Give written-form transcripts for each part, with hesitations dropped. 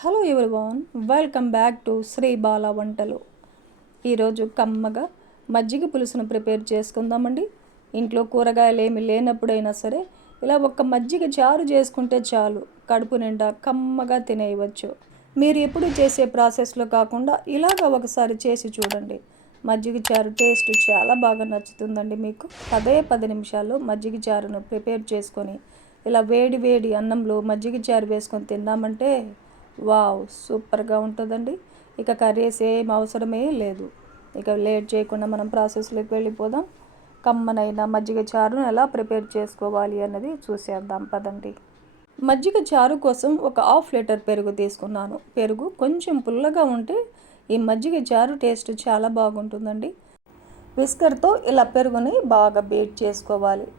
Hello everyone, welcome back to Sri Bala Vantalu. ఈరోజు కమ్మగా మజ్జిగ పులుసును ప్రిపేర్ చేసుకుందామండి. ఇంట్లో కూరగాయలు ఏమి లేనప్పుడైనా సరే ఇలా ఒక్క మజ్జిగ చారు చేసుకుంటే చాలు, కడుపు నిండా కమ్మగా తినేయవచ్చు. మీరు ఎప్పుడు చేసే ప్రాసెస్లో కాకుండా ఇలాగ ఒకసారి చేసి చూడండి. మజ్జిగ చారు టేస్ట్ చాలా బాగా నచ్చుతుందండి మీకు. 10 నిమిషాల్లో మజ్జిగ చారును ప్రిపేర్ చేసుకొని ఇలా వేడి వేడి అన్నంలో మజ్జిగ చారు వేసుకొని తిన్నామంటే వావ్, సూపర్గా ఉంటుందండి. ఇక కర్రీస్ ఏం అవసరమే లేదు. ఇక లేట్ చేయకుండా మనం ప్రాసెస్లోకి వెళ్ళిపోదాం. కమ్మనైన మజ్జిగ చారును ఎలా ప్రిపేర్ చేసుకోవాలి అన్నది చూసేద్దాం పదండి. మజ్జిగ చారు కోసం ఒక 1/2 లీటర్ పెరుగు తీసుకున్నాను. పెరుగు కొంచెం పుల్లగా ఉంటే ఈ మజ్జిగ చారు టేస్ట్ చాలా బాగుంటుందండి. విస్కర్తో ఇలా పెరుగుని బాగా బీట్ చేసుకోవాలి.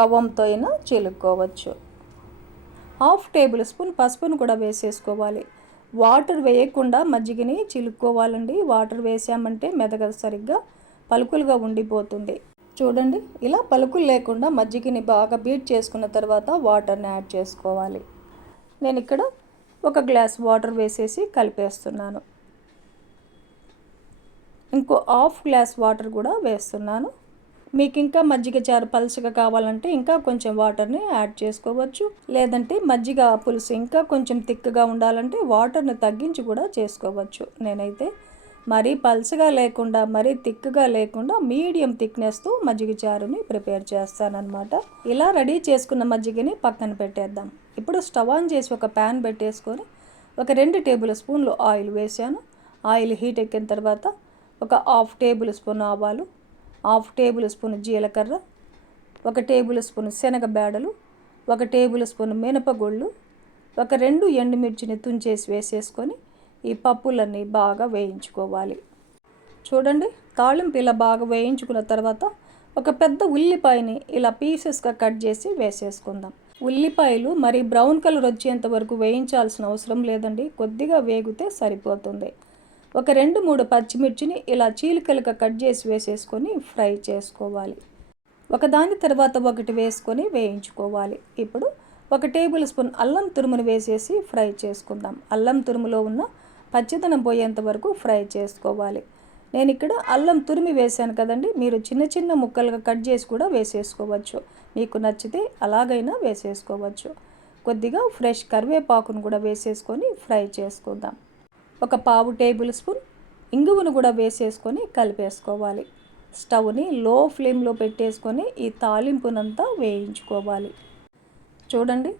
కవ్వంతో అయినా చిలుక్కోవచ్చు. 1/2 టేబుల్ స్పూన్ పసుపును కూడా వేసేసుకోవాలి. వాటర్ వేయకుండా మజ్జిగని చిలుక్కోవాలండి. వాటర్ వేసామంటే మెదగదు, సరిగ్గా పలుకులుగా ఉండిపోతుంది. చూడండి, ఇలా పలుకులు లేకుండా మజ్జిగని బాగా బీట్ చేసుకున్న తర్వాత వాటర్ని యాడ్ చేసుకోవాలి. నేను ఇక్కడ 1 గ్లాస్ వాటర్ వేసేసి కలిపేస్తున్నాను. ఇంకో 1/2 గ్లాస్ వాటర్ కూడా వేస్తున్నాను. మీకు ఇంకా మజ్జిగ చారు పలుచగా కావాలంటే ఇంకా కొంచెం వాటర్ని యాడ్ చేసుకోవచ్చు. లేదంటే మజ్జిగ పులుసు ఇంకా కొంచెం థిక్గా ఉండాలంటే వాటర్ని తగ్గించి కూడా చేసుకోవచ్చు. నేనైతే మరీ పలుచగా లేకుండా మరీ థిక్గా లేకుండా మీడియం థిక్నెస్తో మజ్జిగ చారుని ప్రిపేర్ చేస్తానన్నమాట. ఇలా రెడీ చేసుకున్న మజ్జిగని పక్కన పెట్టేద్దాం. ఇప్పుడు స్టవ్ ఆన్ చేసి ఒక ప్యాన్ పెట్టేసుకొని ఒక 2 టేబుల్ స్పూన్లు ఆయిల్ వేసాను. ఆయిల్ హీట్ ఎక్కిన తర్వాత ఒక 1/2 టేబుల్ స్పూన్ ఆవాలు, 1/2 టేబుల్ స్పూన్ జీలకర్ర, 1 టేబుల్ స్పూన్ శనగబేడలు, 1 టేబుల్ స్పూన్ మినపగుళ్ళు, 2 ఎండుమిర్చిని తుంచేసి వేసేసుకొని ఈ పప్పులన్నీ బాగా వేయించుకోవాలి. చూడండి, తాళింపు ఇలా బాగా వేయించుకున్న తర్వాత ఒక పెద్ద ఉల్లిపాయని ఇలా పీసెస్గా కట్ చేసి వేసేసుకుందాం. ఉల్లిపాయలు మరి బ్రౌన్ కలర్ వచ్చేంత వరకు వేయించాల్సిన అవసరం లేదండి, కొద్దిగా వేగితే సరిపోతుంది. ఒక 2-3 పచ్చిమిర్చిని ఇలా చీలికలుగా కట్ చేసి వేసేసుకొని ఫ్రై చేసుకోవాలి. ఒకదాని తర్వాత ఒకటి వేసుకొని వేయించుకోవాలి. ఇప్పుడు 1 టేబుల్ స్పూన్ అల్లం తురుమును వేసేసి ఫ్రై చేసుకుందాం. అల్లం తురుములో ఉన్న పచ్చిదనం పోయేంత వరకు ఫ్రై చేసుకోవాలి. నేను ఇక్కడ అల్లం తురిమి వేసాను కదండి, మీరు చిన్న చిన్న ముక్కలుగా కట్ చేసి కూడా వేసేసుకోవచ్చు. మీకు నచ్చితే అలాగైనా వేసేసుకోవచ్చు. కొద్దిగా ఫ్రెష్ కరివేపాకును కూడా వేసేసుకొని ఫ్రై చేసుకుందాం. ఒక 1/2 టేబుల్ స్పూన్ ఇంగువను కూడా వేసేసుకొని కలిపేసుకోవాలి. స్టవ్ని లో ఫ్లేమ్లో పెట్టేసుకొని ఈ తాలింపునంతా వేయించుకోవాలి. చూడండి,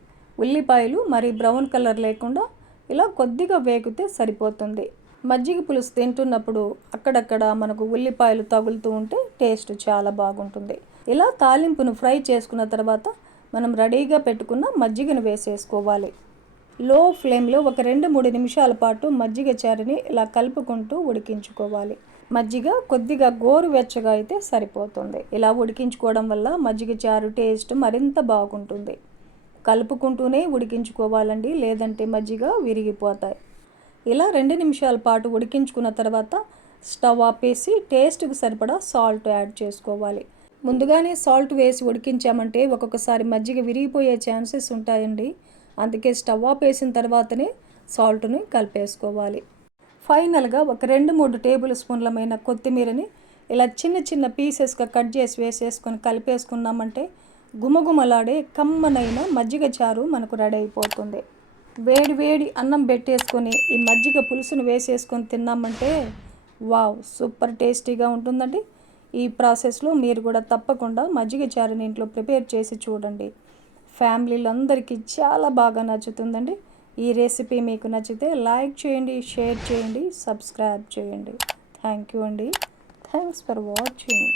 ఉల్లిపాయలు మరి బ్రౌన్ కలర్ లేకుండా ఇలా కొద్దిగా వేగితే సరిపోతుంది. మజ్జిగ పులుసు తింటున్నప్పుడు అక్కడక్కడ మనకు ఉల్లిపాయలు తగులుతూ ఉంటే టేస్ట్ చాలా బాగుంటుంది. ఇలా తాలింపును ఫ్రై చేసుకున్న తర్వాత మనం రెడీగా పెట్టుకున్న మజ్జిగను వేసేసుకోవాలి. లో ఫ్లేమ్లో ఒక 2-3 నిమిషాల పాటు మజ్జిగ చారుని ఇలా కలుపుకుంటూ ఉడికించుకోవాలి. మజ్జిగ కొద్దిగా గోరువెచ్చగా అయితే సరిపోతుంది. ఇలా ఉడికించుకోవడం వల్ల మజ్జిగ చారు టేస్ట్ మరింత బాగుంటుంది. కలుపుకుంటూనే ఉడికించుకోవాలండి, లేదంటే మజ్జిగ విరిగిపోతాయి. ఇలా 2 నిమిషాల పాటు ఉడికించుకున్న తర్వాత స్టవ్ ఆపేసి టేస్ట్కి సరిపడా సాల్ట్ యాడ్ చేసుకోవాలి. ముందుగానే సాల్ట్ వేసి ఉడికించామంటే ఒక్కొక్కసారి మజ్జిగ విరిగిపోయే ఛాన్సెస్ ఉంటాయండి. అందుకే స్టవ్ ఆఫ్ వేసిన తర్వాతనే సాల్ట్ని కలిపేసుకోవాలి. ఫైనల్గా ఒక 2-3 టేబుల్ స్పూన్లమైన కొత్తిమీరని ఇలా చిన్న చిన్న పీసెస్గా కట్ చేసి వేసేసుకొని కలిపేసుకున్నామంటే గుమగుమలాడే కమ్మనైన మజ్జిగ చారు మనకు రెడీ అయిపోతుంది. వేడి వేడి అన్నం పెట్టేసుకొని ఈ మజ్జిగ పులుసును వేసేసుకొని తిన్నామంటే వావ్, సూపర్ టేస్టీగా ఉంటుందండి. ఈ ప్రాసెస్లో మీరు కూడా తప్పకుండా మజ్జిగ చారుని ఇంట్లో ప్రిపేర్ చేసి చూడండి. ఫ్యామిలీలందరికీ చాలా బాగా నచ్చుతుందండి. ఈ రెసిపీ మీకు నచ్చితే లైక్ చేయండి, షేర్ చేయండి, సబ్స్క్రైబ్ చేయండి. థ్యాంక్ యూ అండి. Thanks for watching.